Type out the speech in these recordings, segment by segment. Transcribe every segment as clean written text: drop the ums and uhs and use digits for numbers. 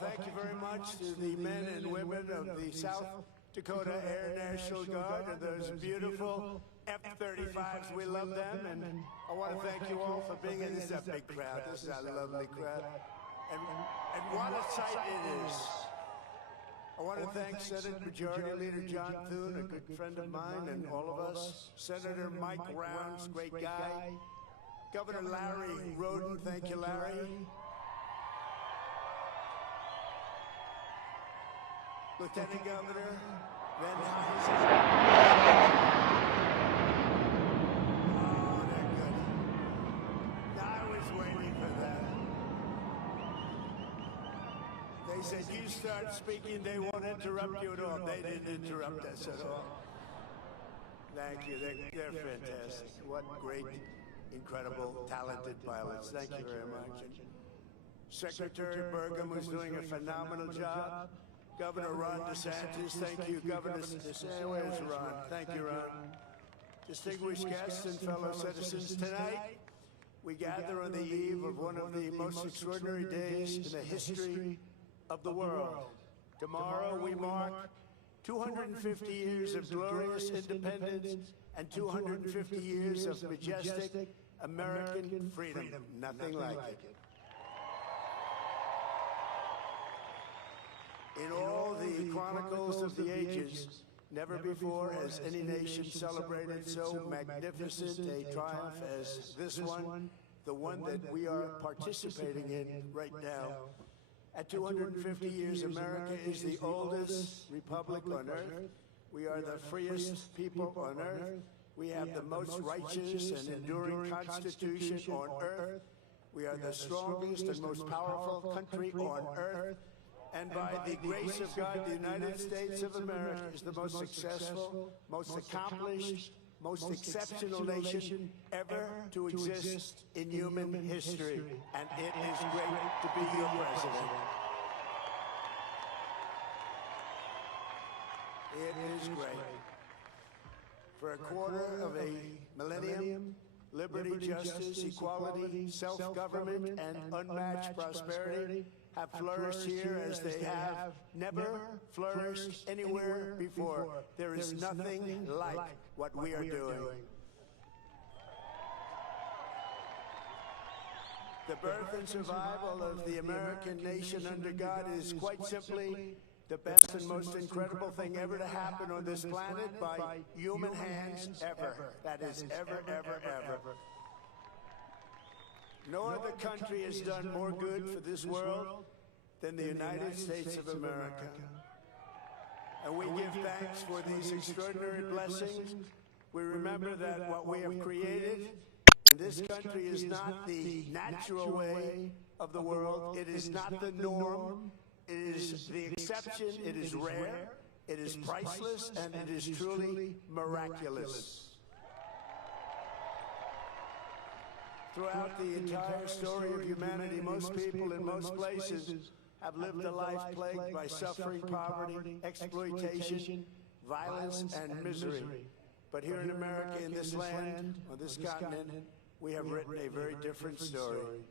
Well, thank you very much to the men and women of the South Dakota Air National Guard and those beautiful F-35s. We love them, and I want to thank you all for being here. This is a big crowd. This is a lovely crowd. And what a sight it is. I want to thank Senate Majority Leader John Thune, a good friend of mine and all of us. Senator Mike Rounds, great guy. Governor Larry Roden, thank you, Larry. Lieutenant Governor Van Nuys. Oh, they're good. I was waiting for that. They said, you start speaking, they won't interrupt you at all. They didn't interrupt us at all. Thank you. They're fantastic. What great, incredible, talented pilots. Thank you very much. And Secretary Burgum was doing a phenomenal job. Governor Ron DeSantis, thank you. Governor DeSantis, where's Ron? Thank you, Ron. Distinguished guests and fellow citizens, tonight we gather on the eve of one of the most extraordinary days in the history of the world. Tomorrow we mark 250 years of glorious independence and 250 years of majestic American freedom. Nothing like it. In all the chronicles of the ages, never before has any nation celebrated so magnificent a triumph as this one, the one that we are participating in right now. At 250 years, America is the oldest republic on earth. We are the freest people on earth. We have the most righteous and enduring constitution on earth. We are the strongest and most powerful country on earth. And by the grace of God, the United States of America is the most successful, most accomplished, most exceptional nation ever to exist in human history. And it is great to be your president. It is great. For a quarter of a millennium, liberty, justice, equality, self-government, and unmatched prosperity have flourished here as they have never flourished anywhere before. There is nothing like what we are doing. The birth and survival of the American nation under God is quite simply the best and most incredible thing ever to happen on this planet by human hands ever. That is ever, ever, ever. No other country has done more good for this world than the United States of America. And we give thanks for these extraordinary blessings. We remember that what we have created in this country is not the natural way of the world. It is not the norm. It is the exception. It is rare. It is priceless. And it is truly miraculous. Throughout the entire story of humanity, most people in most places have lived a life plagued by suffering, poverty, exploitation, violence, and misery. But here in America, in this land, on this continent, we have written a very different story.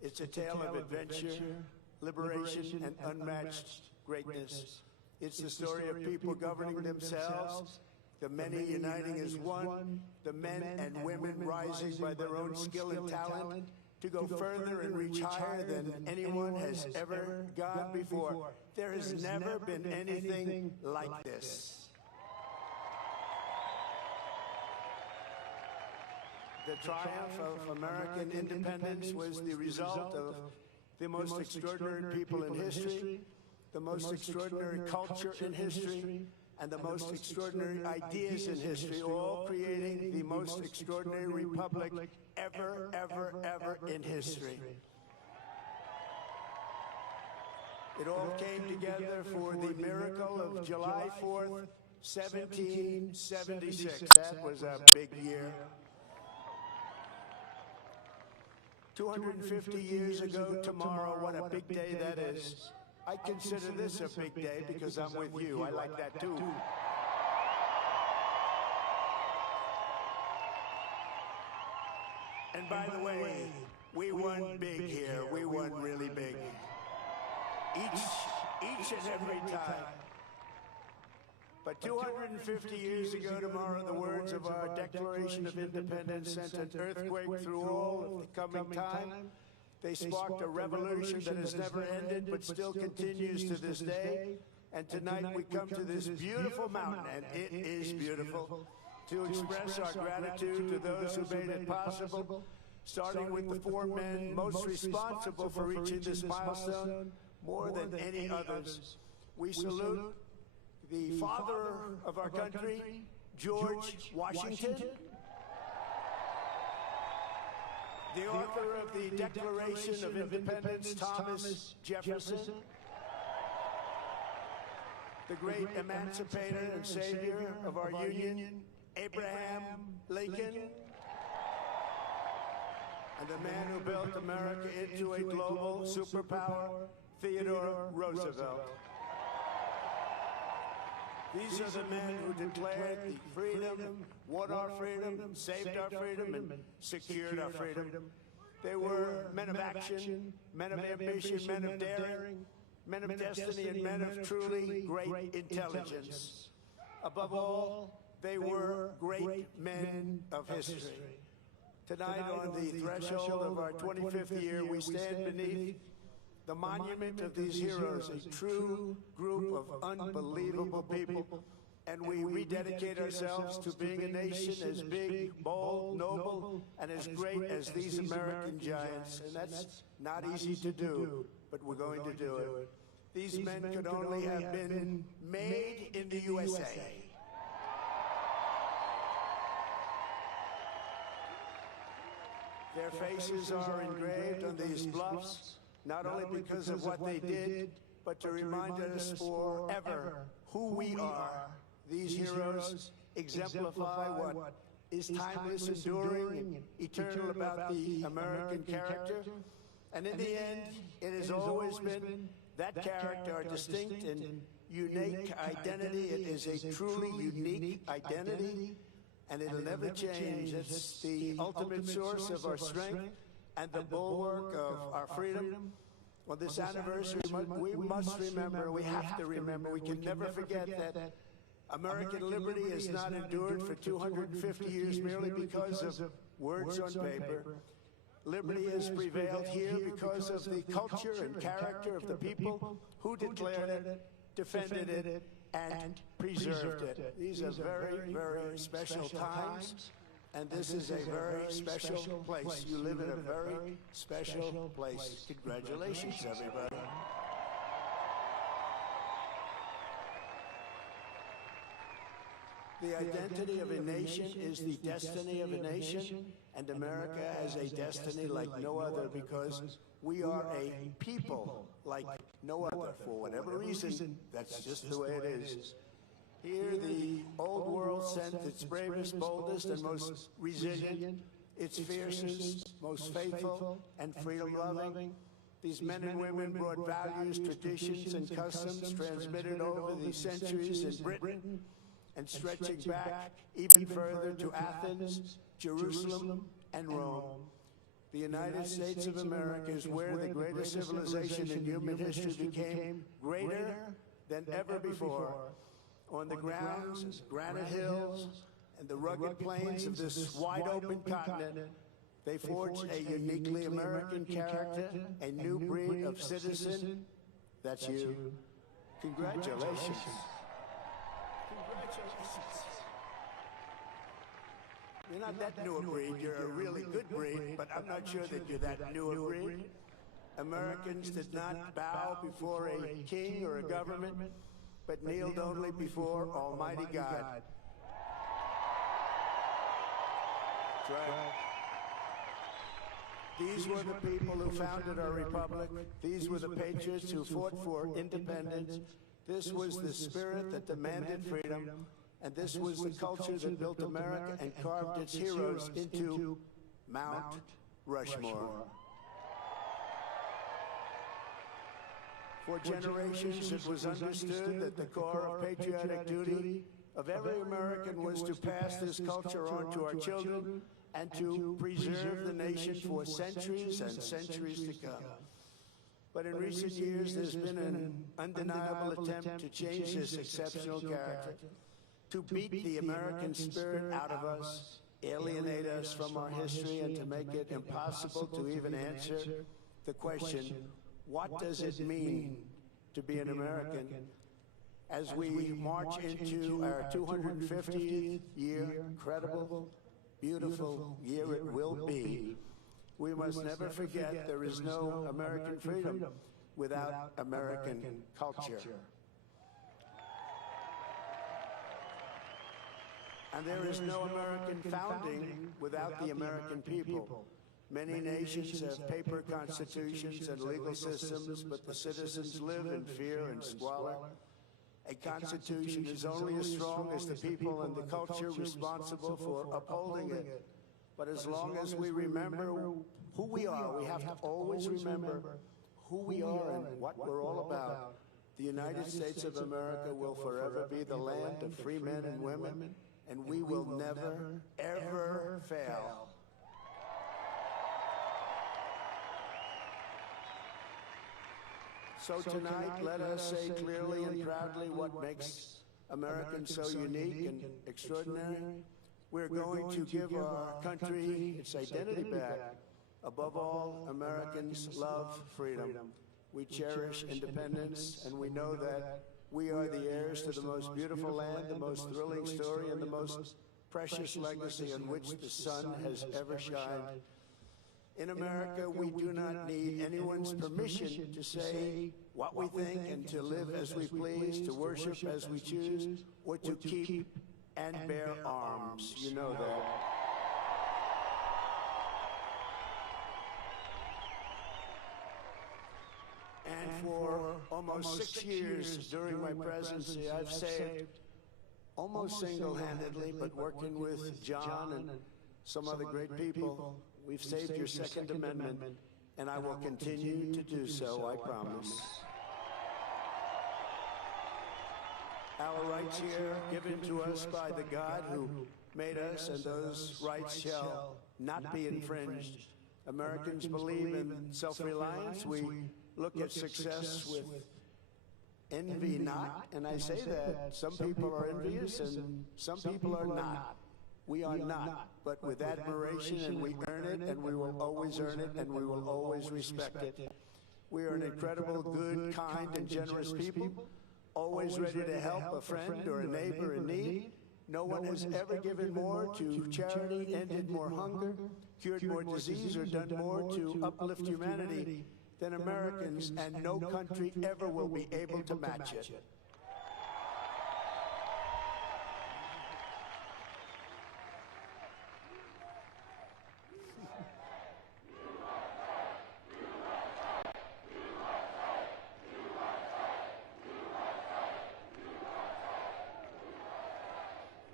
It's a tale of adventure, liberation, and unmatched greatness. It's the story of people governing themselves, the many uniting as one, the men and women rising by their own skill and talent to go further and reach higher than anyone has ever gone before. There has never been anything like this. The triumph of American independence was the result of the most extraordinary people in history, the most extraordinary culture in history, and the most extraordinary ideas in history, all creating the most extraordinary republic ever, ever, ever in history. It all came together for the miracle of July 4th, 1776. That was a big year. 250 years ago tomorrow, what a big day that is. I consider this a big day because I'm with you. I like that too. And by the way, we won big here. We won really big. each and every time. But 250 years ago tomorrow, the words of our Declaration of Independence sent an earthquake through all of the coming time. They sparked a revolution that has never ended but still continues to this day. And tonight we come to this beautiful mountain, and it is beautiful, to express our gratitude to those who made it possible, starting with the four men most responsible for reaching this milestone more than any others. We salute the father of our country, George Washington, the author of the Declaration of Independence, Thomas Jefferson, the great emancipator and savior of our Union, Abraham Lincoln, and the man who built America into a global superpower, Theodore Roosevelt. These are the men who declared the freedom, won our freedom, saved our freedom, and secured our freedom. They were men of action, men of ambition, men of daring, men of destiny, and men of truly great intelligence. Above all, they were great men of history. Tonight, on the threshold of our 25th year, we stand beneath the monument of these heroes, a true group of unbelievable people, and we rededicate ourselves to being a nation as big, bold, noble, and as great as these American giants. And that's not easy to do, but we're going to do it. These men could only have been made in the USA. Their faces are engraved on these bluffs, not only because of what they did, but to remind us forever who we are. These heroes exemplify what is timeless, enduring, and eternal about the American character. And in the end, it has always been that character, our distinct and unique identity. It is a truly unique identity, and it'll never change. It's the ultimate source of our strength and the bulwark of our freedom. On this anniversary, we must remember, we have to remember, we can never forget that American liberty has not endured for 250 years merely because of words on paper. Liberty has prevailed here because of the culture and character of the people who declared it, defended it, and preserved it. These are very, very special times, and this is a very special place. You live in a very special place. Congratulations, everybody. The identity of a nation is the destiny of a nation, and America has a destiny like no other because we are a people like no other. For whatever reason, that's just the way it is. Here, the old world sent its bravest, boldest, and most resilient, its fiercest, most faithful, and freedom-loving. These men and women brought values, traditions, and customs transmitted over the centuries in Britain, and stretching back even further to Athens, Jerusalem, and Rome. The United States of America is where the greatest civilization in human history became greater than ever before. On the grounds, granite hills, and the rugged plains of this wide-open continent, they forged a uniquely American character, a new breed of citizen. That's you. Congratulations. You're not that new a breed. You're a really good breed, but I'm not sure that you're that new a breed. Americans did not bow before a king or a government, but kneeled only before Almighty God. That's right. These were the people who founded our republic. These were the patriots who fought for independence. This was the spirit that demanded freedom. And this was the culture that built America and carved its heroes into Mount Rushmore. For generations, it was understood that the core of patriotic duty of every American was to pass this culture on to our children and to preserve the nation for centuries and centuries to come. But in recent years, there's been an undeniable attempt to change this exceptional character, to beat the American spirit out of us, alienate us from our history, and to make it impossible to even answer the question, what does it mean to be an American? As we march into our 250th year, incredible, beautiful year it will be, we must never forget there is no American freedom without American culture. And there is no American founding without the American people. Many nations have paper constitutions and legal systems, but the citizens live in fear and squalor. A constitution is only as strong as the people and the culture responsible for upholding it. But as long as we remember who we are, we have to always remember who we are and what we're all about. The United States of America will forever be the land of free men and women, and we will never, ever fail. So tonight, let us say clearly and proudly what makes Americans so unique and extraordinary. We're going to give our country its identity back. Above all, Americans love freedom. We cherish independence, and we know that we are the heirs to the most beautiful land, the most thrilling story, and the most precious legacy on which the sun has ever shined. In America, we do not need anyone's permission to say what we think and to live as we please, to worship as we choose, or to keep and bear arms. You know that. And for almost 6 years during my presidency, I've saved, almost single-handedly, but working with John and some other great people, we've saved your Second Amendment, and I will continue to do so, I promise. Our rights here, given to us by the God who made us, and those rights shall not be infringed. Americans believe in self-reliance. We look at success with envy not, and I say that some people are envious and some people are not. We are not, but with admiration, and we earn it, and we will always earn it, and we will always respect it. We are an incredible, good, kind, and generous people, always ready to help a friend or a neighbor in need. No one has ever given more to charity, ended more hunger, cured more disease, or done more to uplift humanity than Americans, and no country ever will be able to match it.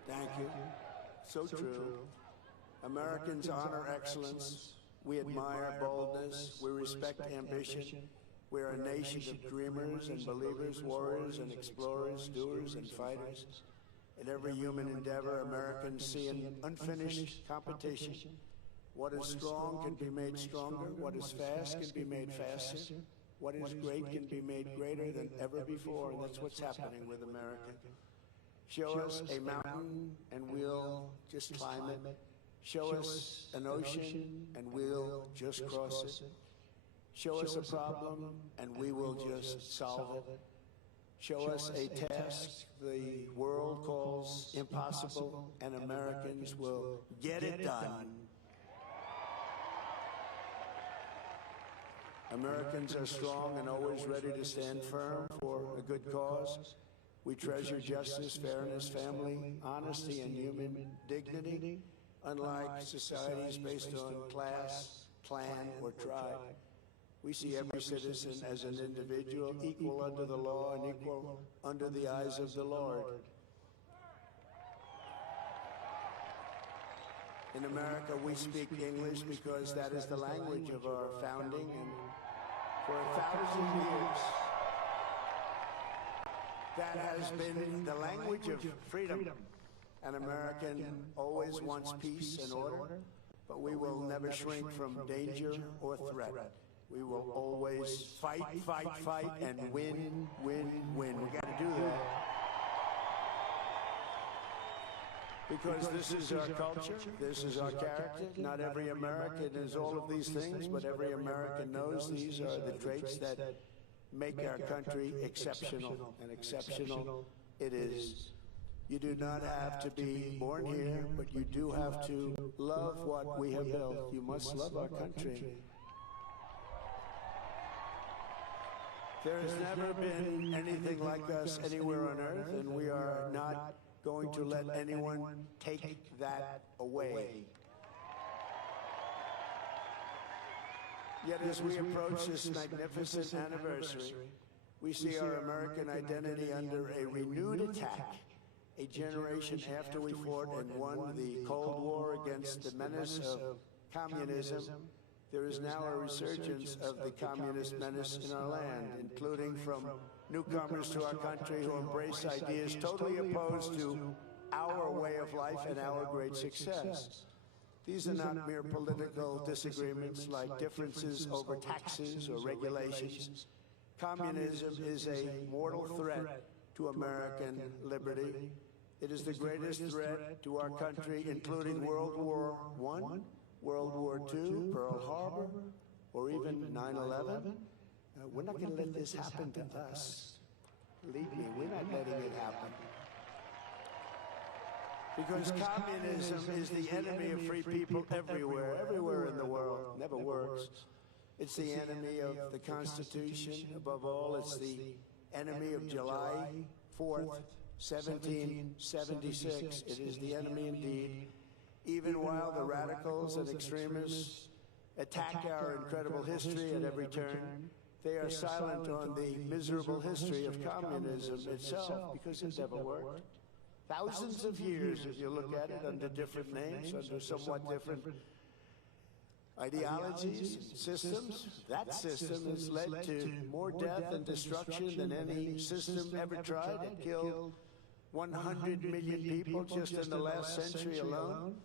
Thank you. So true. Americans honor excellence. We admire boldness. We respect ambition. We are a nation of dreamers and believers, warriors and explorers, doers and fighters. In every human endeavor, Americans see an unfinished competition. What is strong can be made stronger. What is fast can be made faster. What is great can be made greater than ever before. And that's what's happening with America. Show us a mountain and we'll just climb it. Show us an ocean and we'll just cross it. Show us a problem and we will just solve it. Show us a task the world calls impossible and Americans will get it done. Americans are strong and always ready to stand firm for a good cause. We treasure justice, fairness, family, honesty, and human dignity, unlike societies based on class, clan, or tribe. We see every citizen as an individual, equal under the law and equal under the eyes of the Lord. In America, we speak English because that is the language of our founding, and for 1,000 years, that has been the language of freedom. An American always wants peace and order, but we will never shrink from danger or threat. We will always fight, fight, fight, and win, win, win. We got to do that. Because this is our culture, this is our character. Not every American is all of these things, but every American knows these are the traits that make our country exceptional, and exceptional it is. You do not have to be born here, but you do have to love what we have built. You must love our country. There has never been anything like us anywhere on earth, and we are not going to let anyone take that away. Yet as we approach this magnificent anniversary, we see our American identity under a renewed attack. A generation after we fought and won the Cold War against the menace of communism, there is now a resurgence of the communist menace in our land, including from newcomers to our country who embrace ideas totally opposed to our way of life and our great success. These are not mere political disagreements like differences over taxes or regulations. Communism is a mortal threat to American liberty. It is the greatest threat to our country, including World War I, World War II, Pearl Harbor, or even 9/11. We're not going to let this happen to us. Believe me, we're not letting it happen. Because communism is the enemy of free people everywhere in the world. Never works. It's the enemy of the Constitution. Above all, it's the enemy of July 4th, 1776. It is the enemy indeed. Even while the radicals and extremists attack our incredible history at every turn, they are silent on the miserable history of communism itself, because it never worked. Thousands of years, if you look at it, under different names, under somewhat different ideologies, systems. That system has led to more death and destruction than any system ever tried. It killed 100 million people just in the last century alone.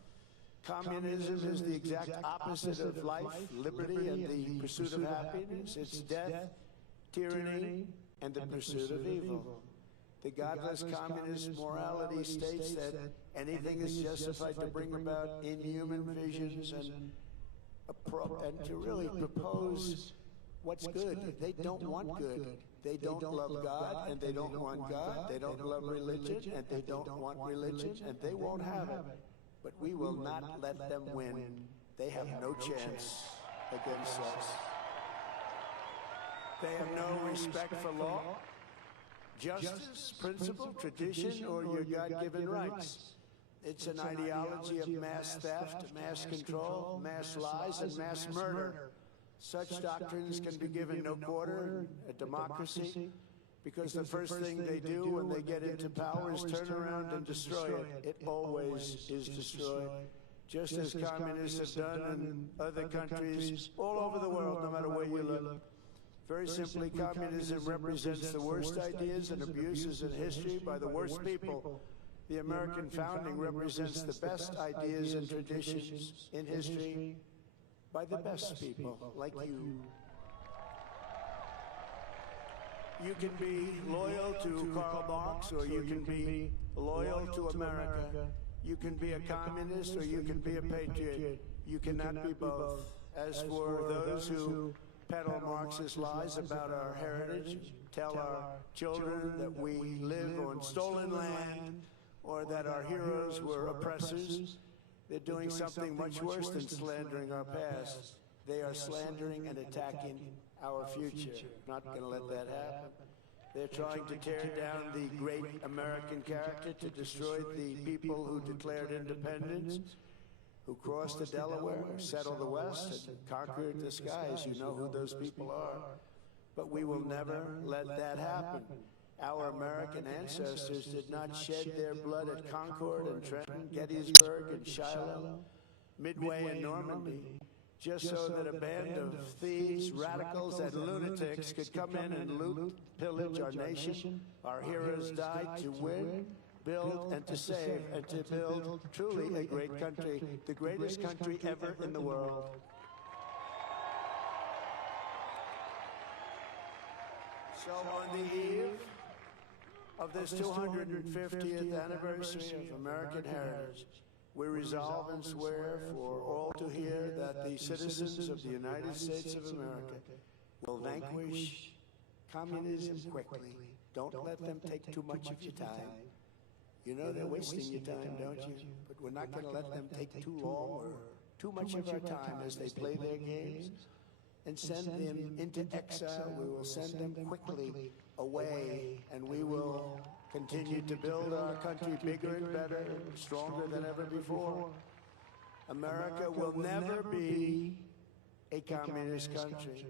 Communism is the exact opposite of life, liberty, and the pursuit of happiness. It's death, tyranny, and the pursuit of evil. The godless communist morality states that anything is justified to bring about inhuman visions and to really propose what's good. They don't want good. They don't love God, and they don't want God. They don't love religion, and they don't want religion, and they won't have it. But we will not let them win. They have no chance against us. They have no respect for law, justice, principle, tradition, or your God-given rights. It's an ideology of mass theft, mass control, mass lies, and mass murder. Such doctrines can be given no quarter in a democracy, because the first thing they do when they get into power is turn around and destroy it. It always is destroyed, just as communists have done in other countries all over the world, no matter where you look. Very simply, communism represents the worst ideas and abuses in history by the worst people. The American founding represents the best ideas and traditions in history by the best people, like you. You can be loyal to Karl Marx, or you can be loyal to America. You can be a communist, or you can be a patriot. You cannot be both. As for those who peddle Marxist lies about our heritage, tell our children that we live on stolen land, or that our heroes were oppressors, they're doing something much worse than slandering our past. They are slandering and attacking our future. Not going to let that happen. They're trying to tear down the great American character, to destroy the people who declared independence, who crossed the Delaware, settled the West, and conquered the skies. You know who those people are. But we will never let that happen. Our American ancestors did not shed their blood at Concord and Trenton, Gettysburg and Shiloh, Midway and Normandy, just so that a band of thieves, radicals, and lunatics could come in and loot, pillage our nation. Our heroes died to win, build, and to save, and to build truly a great country, the greatest country ever in the world. So on the eve of this 250th anniversary of American heritage, we resolve and swear for all to hear that the citizens of the United States of America will vanquish communism quickly. Don't let them take too much of your time. You know they're wasting your time, don't you? But we're not going to let them take too long or too much of our time as they play their games and send them into exile. We will send them quickly away, and we will continue to build our country bigger and better, stronger than ever before. America will never be a communist country.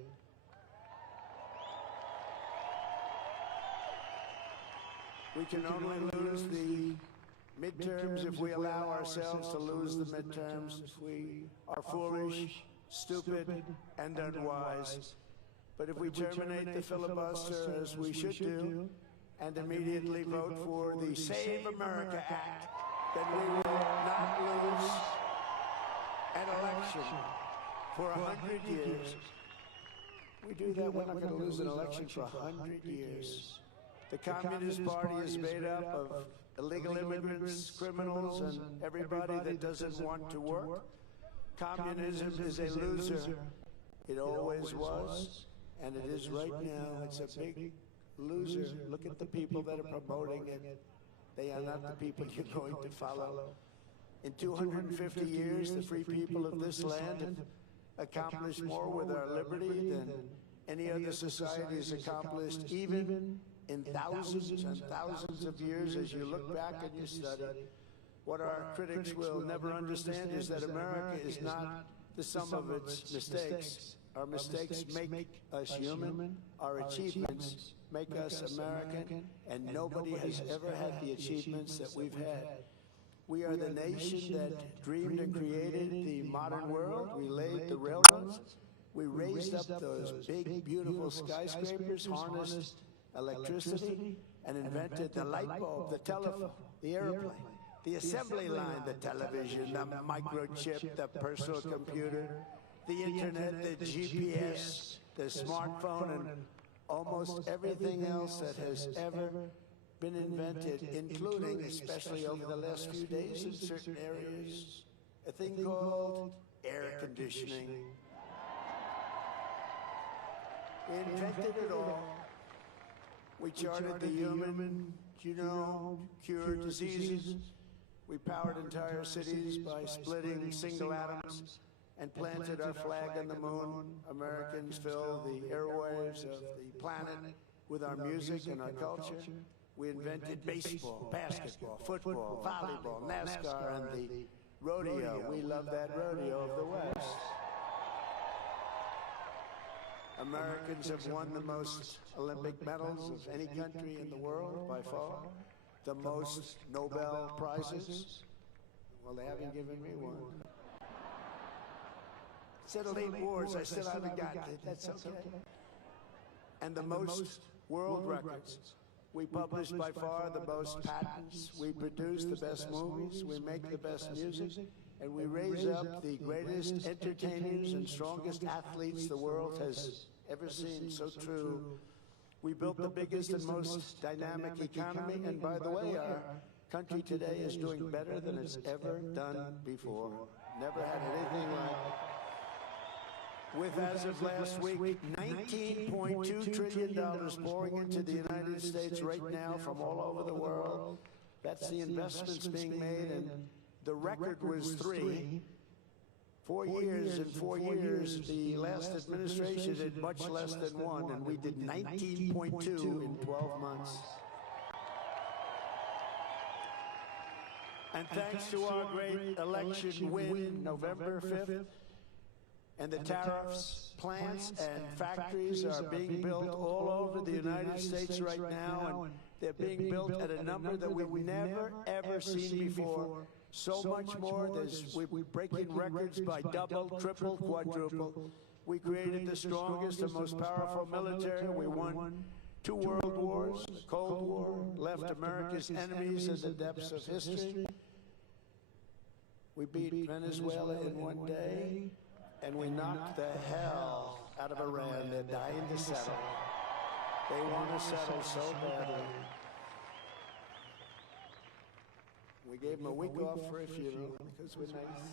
We can only lose the midterms if we allow ourselves to lose the midterms, if we are foolish, stupid, and unwise. But if we terminate the filibuster, as we should do, and immediately vote for the Save America Act, then we will not lose an election for 100 years. We do that, we're not going to lose an election for 100 years. The Communist Party is made up of illegal immigrants, criminals, and everybody that doesn't want to work. Communism is a loser. It always was, and it is right now. It's a big loser. Look at the people that are promoting it. They are not the people you're going to follow. In 250 years, the free people of this land have accomplished more with our liberty than any other society has accomplished, even in thousands and thousands of years. As you look back and you study, what our critics will never understand is that America is not the sum of its mistakes. Our mistakes make us human. Our achievements make us American, and nobody has ever had the achievements that we've had. We are the nation that dreamed and created the modern world. We laid the railroads. We raised up those big, beautiful skyscrapers, harnessed electricity, and invented the light bulb, the telephone, the airplane, the assembly line, the television, the microchip, the personal computer, the internet, the GPS, the smartphone, and almost everything else that has ever been invented, including, especially over the last few days in certain areas, a thing called air conditioning. We invented it all. We charted the human genome, cured diseases. We powered entire cities by splitting single atoms and planted our flag on the moon. Americans filled the airwaves of the planet with our music and our culture. We invented baseball, basketball, football, volleyball, NASCAR, and the rodeo. We love that rodeo of the West. Americans have won the most Olympic medals of any country in the world by far, the most Nobel Prizes. Well, they haven't given me one. Settled 8 wars, I still haven't gotten it. That's okay. And the most world records. We publish by far the most patents. We produce the best movies. We make the best music. And we raise up the greatest entertainers and strongest athletes the world has ever seen. So true. We built the biggest and most dynamic economy. And by the way, our country today is doing better than it's ever done before. Never had anything like it. With, as of last week, $19.2 trillion pouring into the United States right now from all over the world. That's the investments being made, and the record was 3. 4 years. In 4 years, the last administration did much less than 1, and we did 19.2 in 12 months. And thanks to our great election win, November 5th, and the tariffs, plants and factories are being built all over the United States right now, and they're being built at a number that we've never, ever seen before. So much more. We're breaking records by double, triple, quadruple. We created the strongest and most powerful military. We won 2 world wars. The Cold War left America's enemies in the depths of history. We beat Venezuela in 1 day. And we knocked the hell out of Iran. They're dying to settle. They want to settle so badly. We gave them a week off for a funeral because we're nice.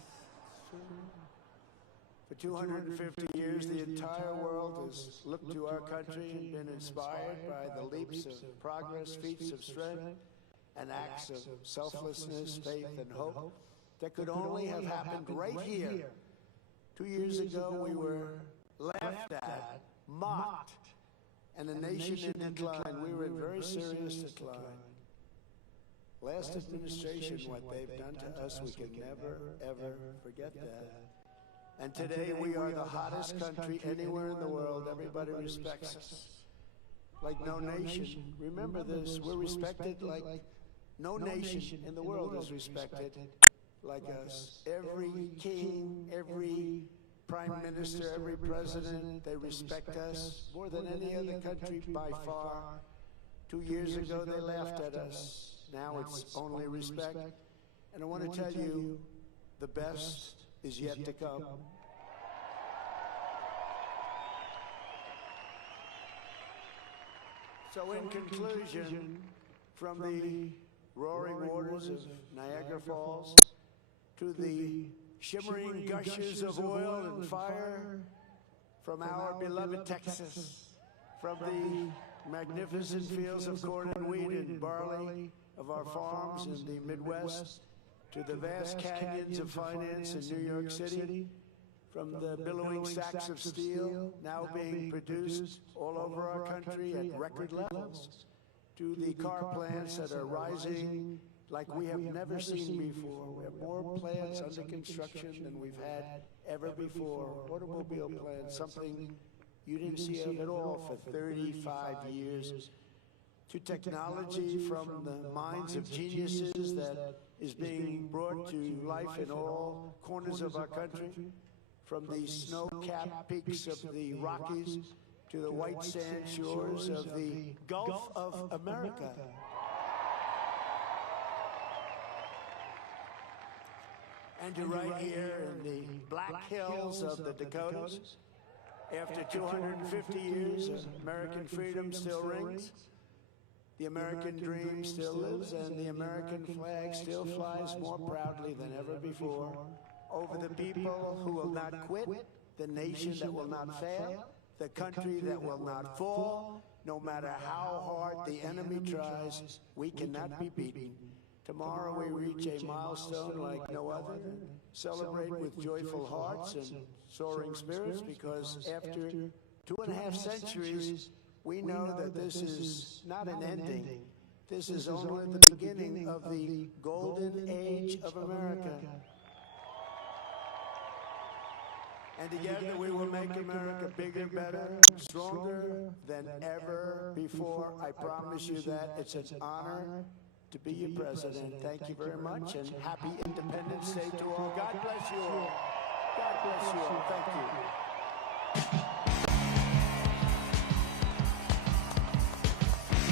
For 250 years, the entire world has looked to our country and been inspired by the leaps of progress, feats of strength, and acts of selflessness, faith, and hope that could only have happened right here. 2 years ago, we were laughed at, mocked, and a nation in decline. We were in very serious decline. Last administration, what they've done to us, we can never, ever forget that. And today we are the hottest country anywhere in the world. Everybody respects us like no nation. Remember this, we're respected like no nation in the world is respected like us. Every king, every prime minister, every president, they respect us more than any other country by far. 2 years ago, they laughed at us. Now it's only respect. And I want to tell you, the best is yet to come. So in conclusion, from the roaring waters of Niagara Falls to the shimmering gushes of oil and fire from our beloved Texas, from the magnificent fields of corn and wheat and barley of our farms in the Midwest, to the vast canyons of finance in New York City, from the billowing stacks of steel now being produced all over our country at record levels, to the car plants that are rising like we have never seen before. We have more plants under construction than we've had ever before. Automobile plants, something you didn't see of at all for 35 years. To technology from the minds of geniuses that is being brought to life in all corners of our country, from the snow-capped peaks of the Rockies to the white sand shores of the Gulf of America. And to right here in the Black Hills of the Dakotas, after 250 years, American freedom still rings. The American dream still lives, and the American flag still flies more proudly than ever before over the people who will not quit, the nation that will not fail, the country that will not fall. No matter how hard the enemy tries, we cannot be beaten. Tomorrow we reach a milestone like no other. Celebrate with joyful hearts and soaring spirits, because after 2.5 centuries, we know that this is not an ending. This is only the beginning of the golden age of America. And together we will make America bigger, better, stronger than ever before. I promise you that. It's an honor to be your president. Thank you very much, and happy Independence Day to all. God bless you all. God bless you all. Thank you.